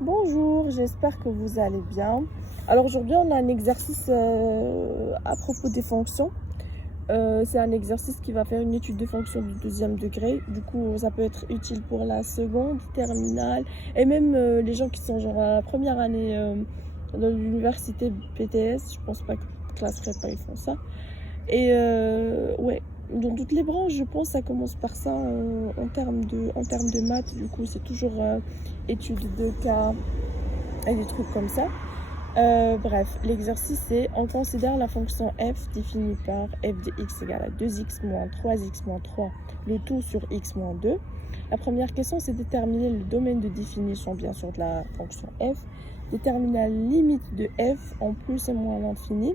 Bonjour, j'espère que vous allez bien. Alors aujourd'hui on a un exercice à propos des fonctions. C'est un exercice qui va faire une étude de fonctions du deuxième degré. Du coup ça peut être utile pour la seconde, terminale et même les gens qui sont genre à la première année dans l'université BTS. Je pense pas que classe prépa ils font ça. Et ouais, dans toutes les branches je pense ça commence par ça en termes de maths. Du coup c'est toujours étude de cas et des trucs comme ça. Bref, l'exercice c'est on considère la fonction f définie par f de x égale à 2x moins 3x moins 3, le tout sur x moins 2. La première question c'est déterminer le domaine de définition bien sûr de la fonction f, déterminer la limite de f en plus et moins l'infini,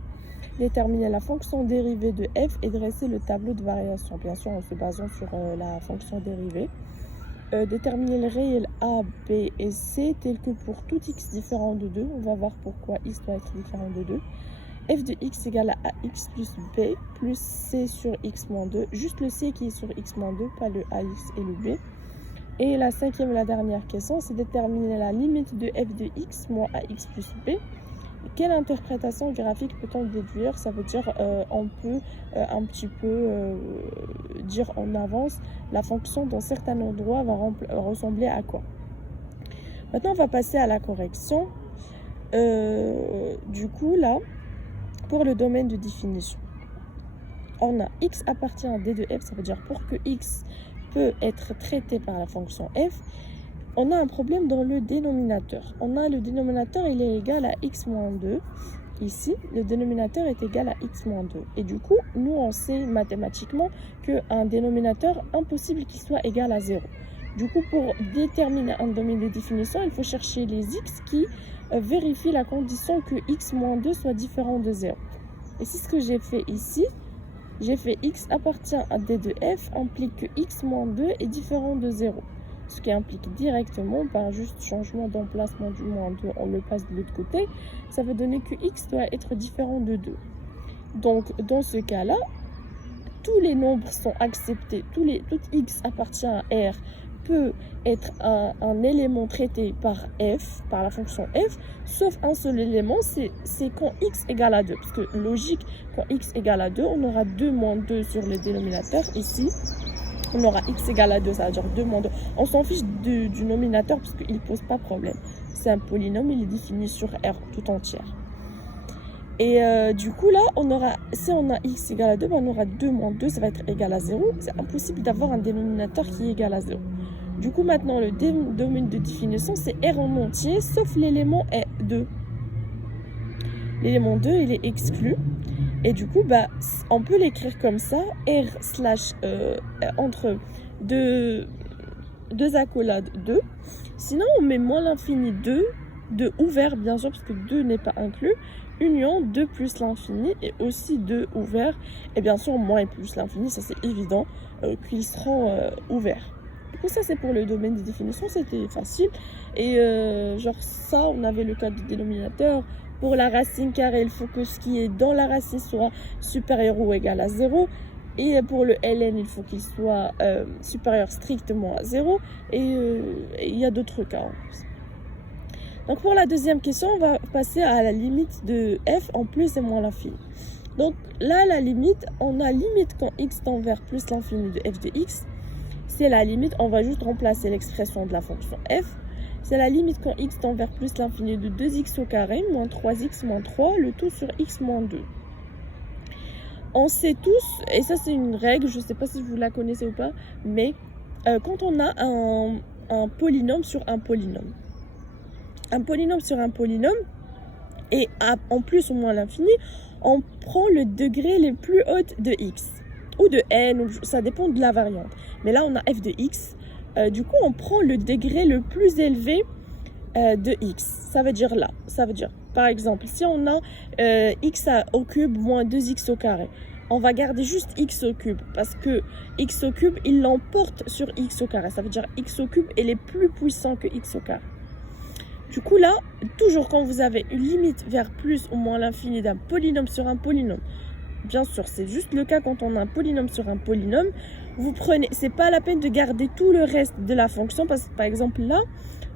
déterminer la fonction dérivée de f et dresser le tableau de variation, bien sûr en se basant sur la fonction dérivée. Déterminer le réel a, b et c tel que pour tout x différent de 2. On va voir pourquoi x doit être différent de 2. F de x égale à ax plus b plus c sur x moins 2. Juste le c qui est sur x moins 2, pas le ax et le b. Et la cinquième et la dernière question, c'est déterminer la limite de f de x moins ax plus b. Quelle interprétation graphique peut-on déduire? Ça veut dire on peut un petit peu dire en avance la fonction dans certains endroits va ressembler à quoi. Maintenant on va passer à la correction. Du coup là, pour le domaine de définition, on a x appartient à d de f, ça veut dire pour que x peut être traité par la fonction f, on a un problème dans le dénominateur. On a le dénominateur, il est égal à x moins 2. Ici, le dénominateur est égal à x moins 2. Et du coup, nous, on sait mathématiquement qu'un dénominateur, impossible qu'il soit égal à 0. Du coup, pour déterminer un domaine de définition, il faut chercher les x qui vérifient la condition que x moins 2 soit différent de 0. Et c'est ce que j'ai fait ici. J'ai fait x appartient à d de f, implique que x moins 2 est différent de 0. Ce qui implique directement, par juste changement d'emplacement du moins 2, on le passe de l'autre côté, ça va donner que x doit être différent de 2. Donc, dans ce cas-là, tous les nombres sont acceptés, tout x appartient à R peut être un élément traité par f, par la fonction f, sauf un seul élément, c'est quand x égale à 2. Parce que logique, quand x égale à 2, on aura 2 moins 2 sur le dénominateur ici. On aura x égale à 2, ça veut dire 2 moins 2. On s'en fiche du nominateur parce qu'il ne pose pas problème. C'est un polynôme, il est défini sur R tout entière. Et du coup là, si on a x égale à 2, ben on aura 2 moins 2, ça va être égal à 0. C'est impossible d'avoir un dénominateur qui est égal à 0. Du coup maintenant, le domaine de définition, c'est R en entier, sauf l'élément 2. L'élément 2, il est exclu. Et du coup, bah, on peut l'écrire comme ça, R slash entre deux accolades 2. Sinon, on met moins l'infini 2 ouvert, bien sûr, parce que 2 n'est pas inclus. Union 2 plus l'infini et aussi 2 ouvert. Et bien sûr, moins et plus l'infini, ça c'est évident qu'ils seront ouverts. Du coup, ça c'est pour le domaine de définition, c'était facile. Et genre ça, on avait le cas du dénominateur. Pour la racine carrée, il faut que ce qui est dans la racine soit supérieur ou égal à 0. Et pour le ln, il faut qu'il soit supérieur strictement à 0. Et il y a d'autres cas en plus. Donc pour la deuxième question, on va passer à la limite de f en plus et moins l'infini. Donc là, la limite, on a limite quand x tend vers plus l'infini de f de x. C'est la limite, on va juste remplacer l'expression de la fonction f. C'est la limite quand x tend vers plus l'infini de 2x au carré, moins 3x moins 3, le tout sur x moins 2. On sait tous, et ça c'est une règle, je ne sais pas si vous la connaissez ou pas, mais quand on a un polynôme sur un polynôme, et en plus ou moins l'infini, on prend le degré le plus haut de x, ou de n, ça dépend de la variante. Mais là on a f de x. Du coup, on prend le degré le plus élevé de x. Ça veut dire par exemple, si on a x au cube moins 2x au carré, on va garder juste x au cube parce que x au cube, il l'emporte sur x au carré. Ça veut dire x au cube, il est plus puissant que x au carré. Du coup là, toujours quand vous avez une limite vers plus ou moins l'infini d'un polynôme sur un polynôme, bien sûr, c'est juste le cas quand on a un polynôme sur un polynôme, vous prenez, c'est pas la peine de garder tout le reste de la fonction parce que par exemple là,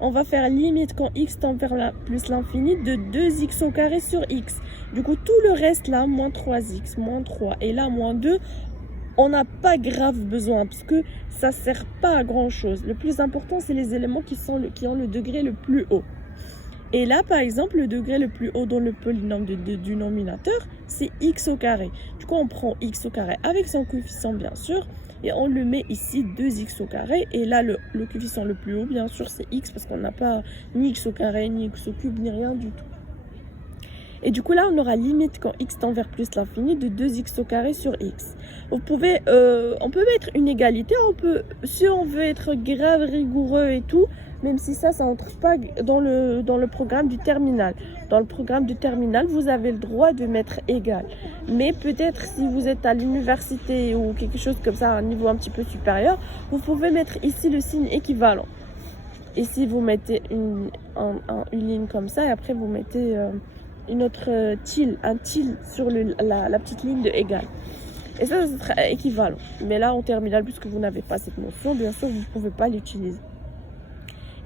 on va faire limite quand x tend vers plus l'infini de 2x au carré sur x. Du coup, tout le reste là, moins 3x, moins 3 et là, moins 2, on n'a pas grave besoin parce que ça sert pas à grand chose. Le plus important, c'est les éléments qui ont le degré le plus haut. Et là, par exemple, le degré le plus haut dans le polynôme du nominateur, c'est x au carré. Du coup, on prend x au carré avec son coefficient, bien sûr, et on le met ici 2x au carré. Et là, le coefficient le plus haut, bien sûr, c'est x, parce qu'on n'a pas ni x au carré, ni x au cube, ni rien du tout. Et du coup, là, on aura limite quand x tend vers plus l'infini de 2x au carré sur x. Vous pouvez, on peut mettre une égalité, si on veut être grave rigoureux et tout, même si ça n'entre pas dans le programme du terminal. Dans le programme du terminal, vous avez le droit de mettre égal. Mais peut-être si vous êtes à l'université ou quelque chose comme ça, à un niveau un petit peu supérieur, vous pouvez mettre ici le signe équivalent. Ici, vous mettez une ligne comme ça et après, vous mettez une autre un tilde sur la petite ligne de égal. Et ça sera équivalent. Mais là, en terminal, puisque vous n'avez pas cette notion, bien sûr, vous ne pouvez pas l'utiliser.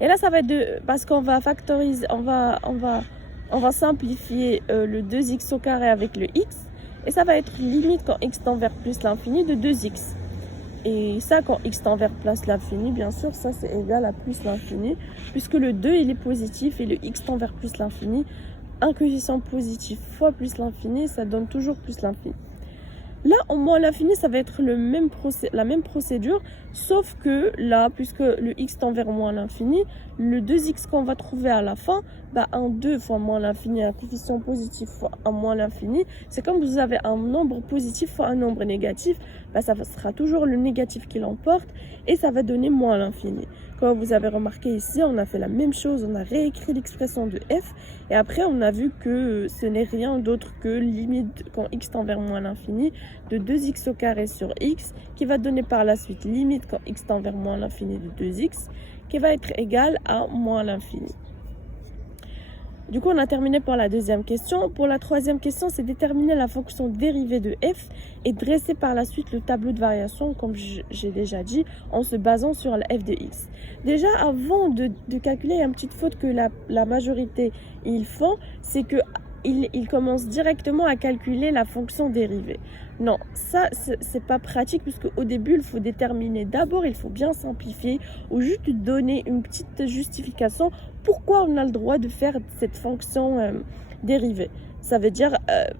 Et là, ça va être parce qu'on va factoriser, on va simplifier le 2x au carré avec le x. Et ça va être limite quand x tend vers plus l'infini de 2x. Et ça, quand x tend vers plus l'infini, bien sûr, ça c'est égal à plus l'infini. Puisque le 2, il est positif et le x tend vers plus l'infini. Un coefficient positif fois plus l'infini, ça donne toujours plus l'infini. Là, en moins l'infini, ça va être la même procédure, sauf que là, puisque le x tend vers moins l'infini, le 2x qu'on va trouver à la fin, un 2 fois moins l'infini, un coefficient positif fois un moins l'infini, c'est comme vous avez un nombre positif fois un nombre négatif, ça sera toujours le négatif qui l'emporte et ça va donner moins l'infini. Comme vous avez remarqué ici, on a fait la même chose, on a réécrit l'expression de f et après on a vu que ce n'est rien d'autre que limite quand x tend vers moins l'infini de 2x au carré sur x qui va donner par la suite limite quand x tend vers moins l'infini de 2x qui va être égal à moins l'infini. Du coup, on a terminé pour la deuxième question. Pour la troisième question, c'est déterminer la fonction dérivée de f et dresser par la suite le tableau de variation, comme j'ai déjà dit, en se basant sur la f de x. Déjà, avant de calculer, il y a une petite faute que la majorité ils font, c'est que ils commencent directement à calculer la fonction dérivée. Non, ça, c'est pas pratique puisque au début, il faut déterminer. D'abord, il faut bien simplifier ou juste donner une petite justification pourquoi on a le droit de faire cette fonction dérivée. Ça veut dire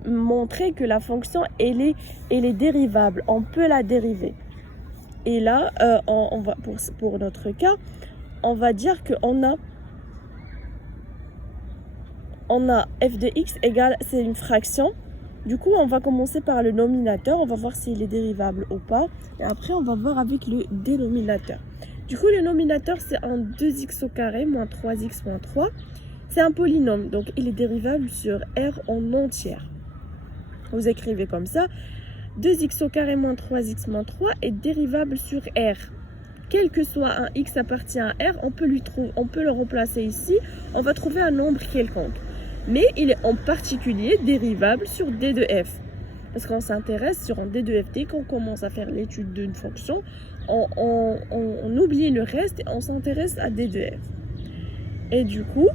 montrer que la fonction, elle est dérivable. On peut la dériver. Et là, on va, pour notre cas, on va dire qu'on a f de x égale, c'est une fraction. Du coup, on va commencer par le nominateur. On va voir s'il est dérivable ou pas. Et après, on va voir avec le dénominateur. Du coup, le nominateur, c'est un 2x au carré moins 3x moins 3. C'est un polynôme, donc il est dérivable sur R en entière. Vous écrivez comme ça. 2x au carré moins 3x moins 3 est dérivable sur R. Quel que soit un x appartient à R, on peut le remplacer ici. On va trouver un nombre quelconque. Mais il est en particulier dérivable sur d de f. Parce qu'on s'intéresse sur un d de f. Dès qu'on commence à faire l'étude d'une fonction, on oublie le reste et on s'intéresse à d de f. Et du coup,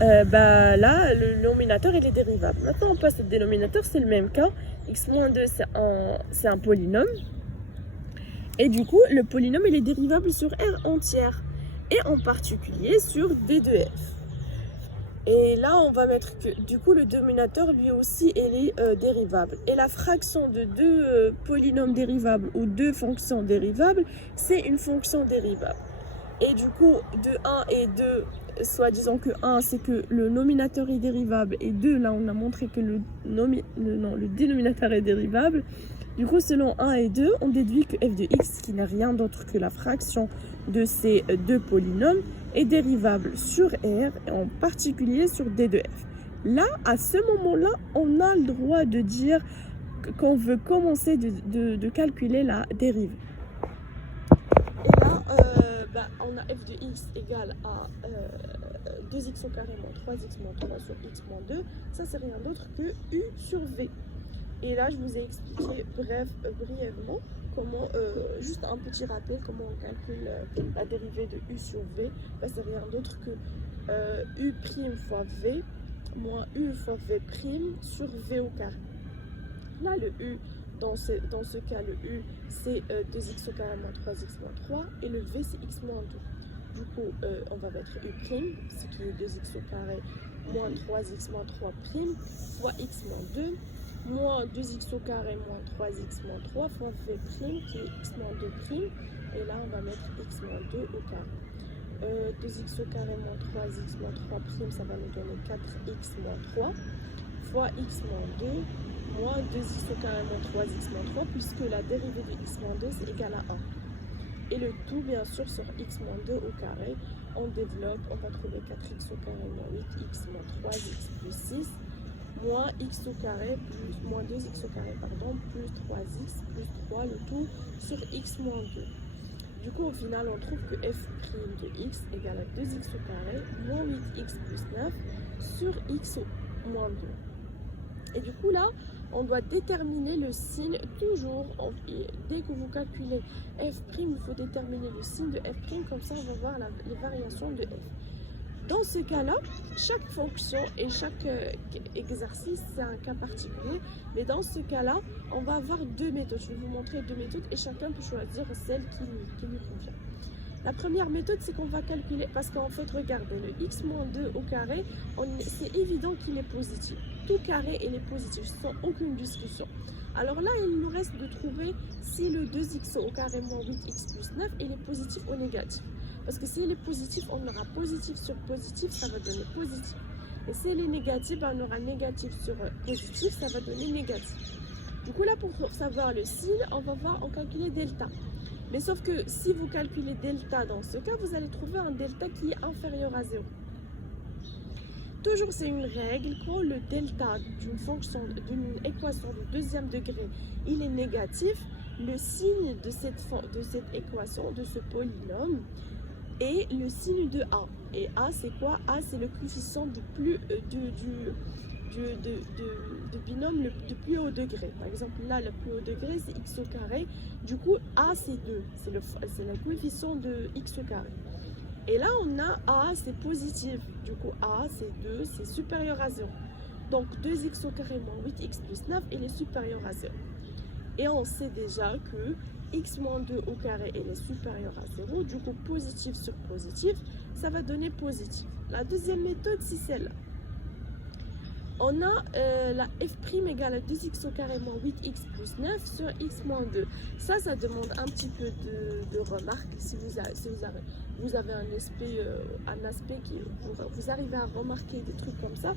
là, le nominateur, il est dérivable. Maintenant, on passe au dénominateur, c'est le même cas. x-2, c'est un polynôme. Et du coup, le polynôme, il est dérivable sur R entière. Et en particulier sur d de f. Et là, on va mettre que, du coup, le dénominateur, lui aussi, il est dérivable. Et la fraction de deux polynômes dérivables ou deux fonctions dérivables, c'est une fonction dérivable. Et du coup, de 1 et 2, soit disons que 1, c'est que le nominateur est dérivable. Et 2, là, on a montré que le dénominateur est dérivable. Du coup, selon 1 et 2, on déduit que f de x, qui n'est rien d'autre que la fraction de ces deux polynômes, est dérivable sur R, et en particulier sur d de f. Là, à ce moment-là, on a le droit de dire qu'on veut commencer de calculer la dérivée. Et là, on a f de x égale à 2x au carré moins 3x moins 3 sur x moins 2. Ça, c'est rien d'autre que u sur v. Et là, je vous ai expliqué brièvement comment, juste un petit rappel, comment on calcule la dérivée de u sur v. C'est rien d'autre que u' fois v moins u fois v' sur v au carré. Là, le u, dans ce cas, le u, c'est 2x au carré moins 3x moins 3, et le v, c'est x moins 2. Du coup, on va mettre u', ce qui est 2x au carré moins 3x moins 3' fois x moins 2, moins 2x au carré moins 3x moins 3 fois v' qui est x moins 2', et là, on va mettre x moins 2 au carré. 2x au carré moins 3x moins 3', ça va nous donner 4x moins 3 fois x moins 2 moins 2x au carré moins 3x moins 3, puisque la dérivée de x moins 2 c'est égal à 1. Et le tout bien sûr sur x moins 2 au carré, on développe, on va trouver 4x au carré moins 8x moins 3x plus 6 moins x au carré plus moins 2x au carré pardon plus 3x plus 3, le tout sur x moins 2. Du coup, au final, on trouve que f' de x égale à 2x au carré moins 8x plus 9 sur x au moins 2. Et du coup, là, on doit déterminer le signe toujours. Dès que vous calculez f', il faut déterminer le signe de f', comme ça, on va voir les variations de f. Dans ce cas-là, chaque fonction et chaque exercice, c'est un cas particulier. Mais dans ce cas-là, on va avoir deux méthodes. Je vais vous montrer deux méthodes et chacun peut choisir celle qui lui convient. La première méthode, c'est qu'on va calculer, parce qu'en fait, regardez, le x-2 au carré, c'est évident qu'il est positif. Tout carré, il est positif, sans aucune discussion. Alors là, il nous reste de trouver si le 2x au carré moins 8x plus 9, il est positif ou négatif. Parce que s'il est positif, on aura positif sur positif, ça va donner positif. Et s'il est négatif, on aura négatif sur positif, ça va donner négatif. Du coup, là, pour savoir le signe, on va calculer delta. Mais sauf que si vous calculez delta dans ce cas, vous allez trouver un delta qui est inférieur à 0. Toujours, c'est une règle, quand le delta d'une équation de deuxième degré, il est négatif, le signe de cette équation, de ce polynôme, est le signe de A. Et A, c'est quoi? A, c'est le coefficient du binôme de plus haut degré. Par exemple, là, le plus haut degré, c'est x au carré. Du coup, A, c'est 2. C'est le coefficient de x au carré. Et là, on a A, c'est positif. Du coup, A, c'est 2, c'est supérieur à 0. Donc, 2x au carré moins 8x plus 9, il est supérieur à 0. Et on sait déjà que x moins 2 au carré, il est supérieur à 0. Du coup, positif sur positif, ça va donner positif. La deuxième méthode, c'est celle-là. On a la f' égale à 2x au carré moins 8x plus 9 sur x moins 2. Ça demande un petit peu de remarque. Si vous avez un aspect qui vous arrivez à remarquer des trucs comme ça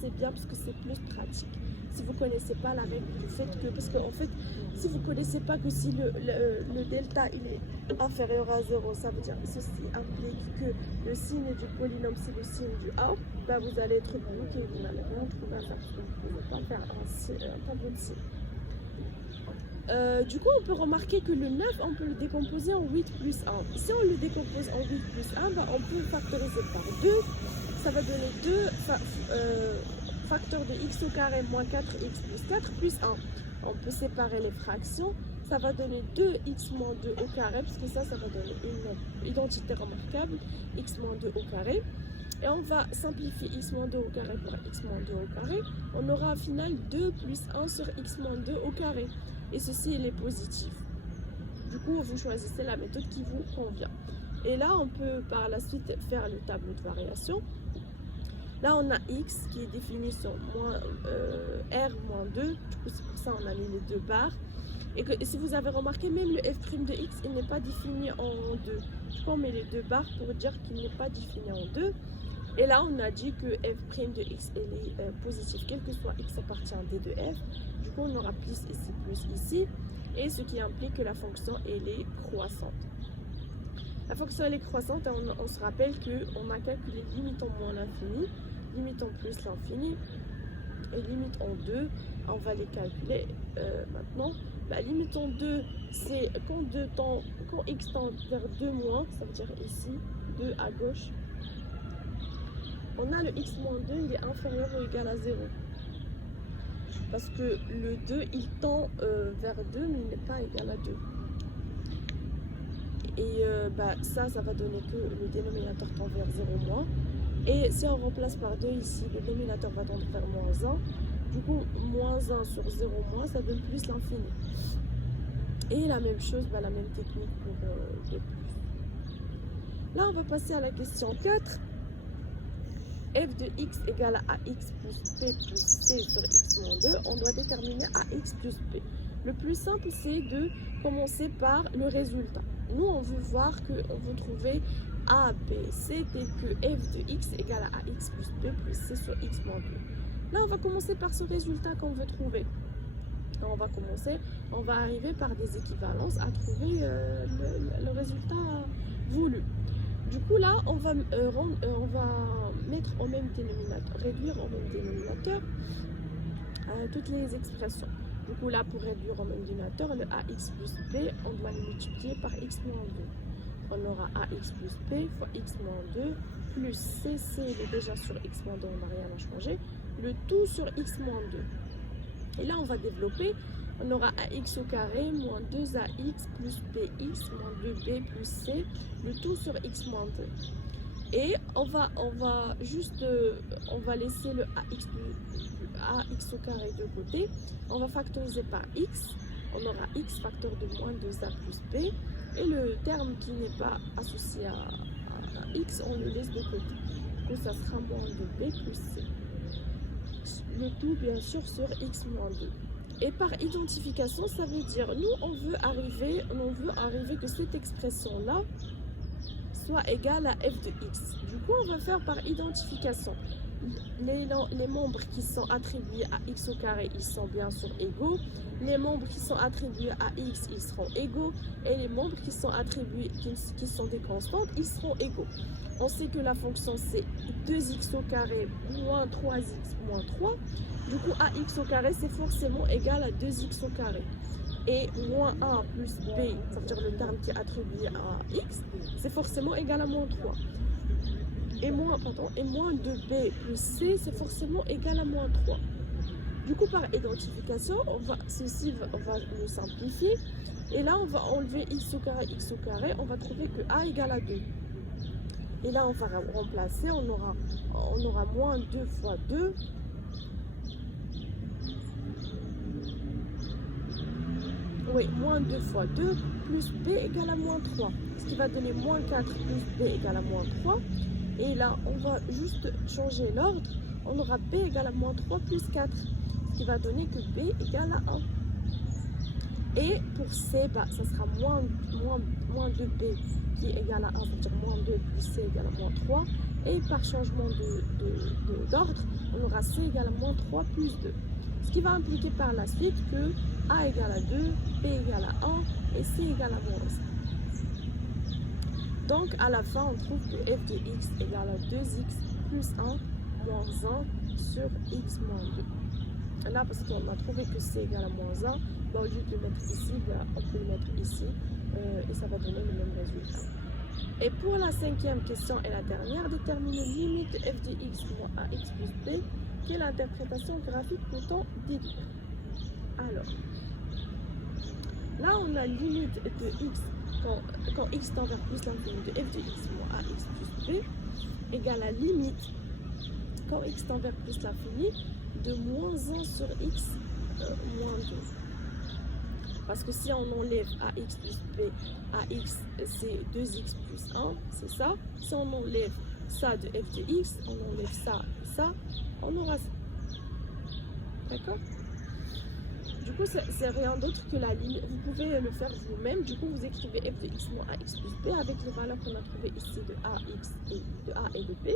c'est bien parce que c'est plus pratique. Si vous ne connaissez pas la règle du fait que, parce qu'en fait, si vous ne connaissez pas que si le delta il est inférieur à 0, ça veut dire que ceci implique que le signe du polynôme c'est le signe du A, bah vous allez être bloqué, vous n'allez rien trouver à faire, vous ne pouvez pas faire un tableau de signe. Du coup, on peut remarquer que le 9, on peut le décomposer en 8 plus 1. Si on le décompose en 8 plus 1, bah, on peut le factoriser par 2. Ça va donner 2 facteurs de x au carré moins 4x plus 4 plus 1. On peut séparer les fractions. Ça va donner 2x moins 2 au carré, parce que ça va donner une identité remarquable, x moins 2 au carré. Et on va simplifier x moins 2 au carré par x moins 2 au carré. On aura au final 2 plus 1 sur x moins 2 au carré. Et ceci, il est positif. Du coup, vous choisissez la méthode qui vous convient. Et là, on peut par la suite faire le tableau de variation. Là, on a x qui est défini sur r moins 2. Du coup, c'est pour ça qu'on a mis les deux barres. Et si vous avez remarqué, même le f' de x, il n'est pas défini en 2. Du coup, on met les deux barres pour dire qu'il n'est pas défini en 2. Et là, on a dit que f' de x est positif, quel que soit x appartient à d de f. Du coup, on aura plus ici, plus ici. Et ce qui implique que la fonction, elle est croissante. La fonction, elle est croissante. On se rappelle qu'on a calculé limite en moins l'infini, limite en plus l'infini. et limite en 2, on va les calculer maintenant. Limite en 2, c'est quand x tend vers 2 moins, ça veut dire ici, 2 à gauche. On a le x moins 2, il est inférieur ou égal à 0. Parce que le 2, il tend vers 2, mais il n'est pas égal à 2. Et ça va donner que le dénominateur tend vers 0 moins. Et si on remplace par 2 ici, le dénominateur va tendre vers moins 1. Du coup, moins 1 sur 0 moins, ça donne plus l'infini. Et la même chose, la même technique pour le plus. Là, on va passer à la question 4. F de x égale à ax plus p plus c sur x moins 2. On doit déterminer ax plus p. Le plus simple, c'est de commencer par le résultat. Nous, on veut voir on veut trouver a, b, c tel que f de x égale à ax plus p plus c sur x moins 2. Là, on va commencer par ce résultat qu'on veut trouver. On va arriver par des équivalences à trouver le résultat voulu. Du coup, là, on va mettre au même dénominateur, réduire au même dénominateur toutes les expressions. Du coup, là, pour réduire au même dénominateur, le ax plus b, on doit le multiplier par x moins 2. On aura ax plus p fois x moins 2 plus c, il est déjà sur x moins 2, on n'a rien à changer. Le tout sur x moins 2. Et là, on va développer. On aura ax au carré moins 2ax plus bx moins 2b plus c, le tout sur x moins 2. Et on va laisser le ax au carré de côté. On va factoriser par x. On aura x facteur de moins 2a plus b. Et le terme qui n'est pas associé à x, on le laisse de côté. Du coup, ça sera moins 2b plus c. Le tout, bien sûr, sur x moins 2. Et par identification, ça veut dire, nous, on veut arriver que cette expression-là soit égale à f de x. Du coup, on va faire par identification. Les membres qui sont attribués à x au carré, ils sont bien sûr égaux. Les membres qui sont attribués à x, ils seront égaux. Et les membres qui sont attribués, qui sont des constantes, ils seront égaux. On sait que la fonction c'est 2x au carré moins 3x moins 3. Du coup, ax au carré, c'est forcément égal à 2x au carré. Et moins 1 plus b, ça veut dire le terme qui est attribué à x, c'est forcément égal à moins 3. Et moins 2b plus c, c'est forcément égal à moins 3. Du coup, par identification, on va le simplifier. Et là, on va enlever x au carré, on va trouver que a égale à 2. Et là, on va remplacer, on aura moins 2 fois 2. Oui, moins 2 fois 2 plus b égale à moins 3. Ce qui va donner moins 4 plus b égale à moins 3. Et là, on va juste changer l'ordre. On aura b égale à moins 3 plus 4. Ce qui va donner que b égale à 1. Et pour c, ça sera moins 2b qui est égal à 1, c'est-à-dire moins 2 plus c égale à moins 3. Et par changement d'ordre, on aura c égale à moins 3 plus 2. Ce qui va impliquer par la suite que a égale à 2, b égale à 1 et c égale à moins 1. Donc à la fin, on trouve que f de x égale à 2x plus 1 moins 1 sur x moins 2. Là, parce qu'on a trouvé que c égale à moins 1, au lieu de le mettre ici, on peut le mettre ici et ça va donner le même résultat. Et pour la cinquième question et la dernière, déterminer limite de f de x moins ax plus b. Quelle interprétation graphique peut-on déduire? Alors, là on a limite de x quand x tend vers plus l'infini de f de x moins ax plus b égale à limite quand x tend vers plus l'infini de moins 1 sur x moins 2. Parce que si on enlève ax plus b, ax c'est 2x plus 1, c'est ça. Si on enlève ça de f de x, on enlève ça et ça, on aura ça. D'accord? Du coup, c'est rien d'autre que la limite. Vous pouvez le faire vous-même. Du coup, vous écrivez f de x moins ax plus b avec les valeurs qu'on a trouvées ici de a et de b.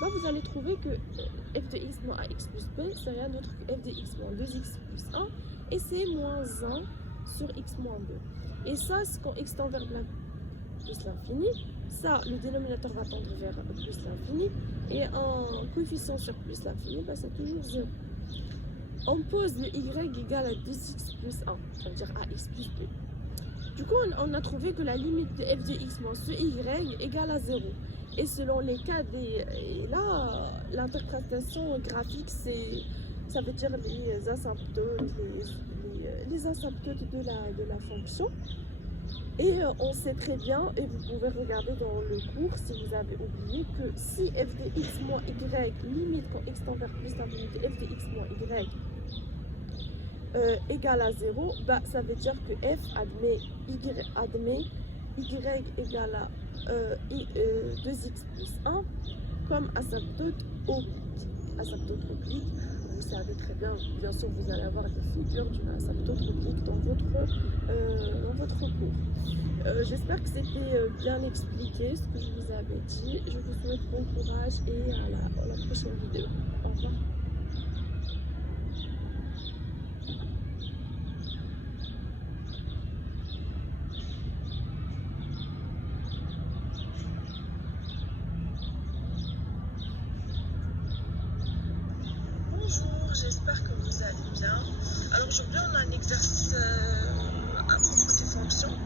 Là, vous allez trouver que f de x moins ax plus b, c'est rien d'autre que f de x moins 2x plus 1. Et c'est moins 1 sur x moins 2. Et ça, c'est quand x tend vers plus l'infini. Ça, le dénominateur va tendre vers plus l'infini. Et un coefficient sur plus l'infini, c'est toujours 0. on pose le y égale à 2x plus 1, ça veut dire ax plus b. Du coup, on a trouvé que la limite de f de x moins ce y égale à 0. Et selon les cas et là, l'interprétation graphique, ça veut dire les asymptotes, les asymptotes de la fonction. Et on sait très bien, et vous pouvez regarder dans le cours si vous avez oublié, que si f de x moins y, limite quand x tend vers plus l'infini de f de x moins y égale à 0, bah, ça veut dire que f admet y égale à 2x plus 1 comme asymptote oblique. Asymptote oblique, vous savez très bien, bien sûr vous allez avoir des figures d'une asymptote oblique dans votre cours. J'espère que c'était bien expliqué ce que je vous avais dit. Je vous souhaite bon courage et à la prochaine vidéo. Au revoir. Bonjour, j'espère que vous allez bien. Alors aujourd'hui on a un exercice à propos des fonctions.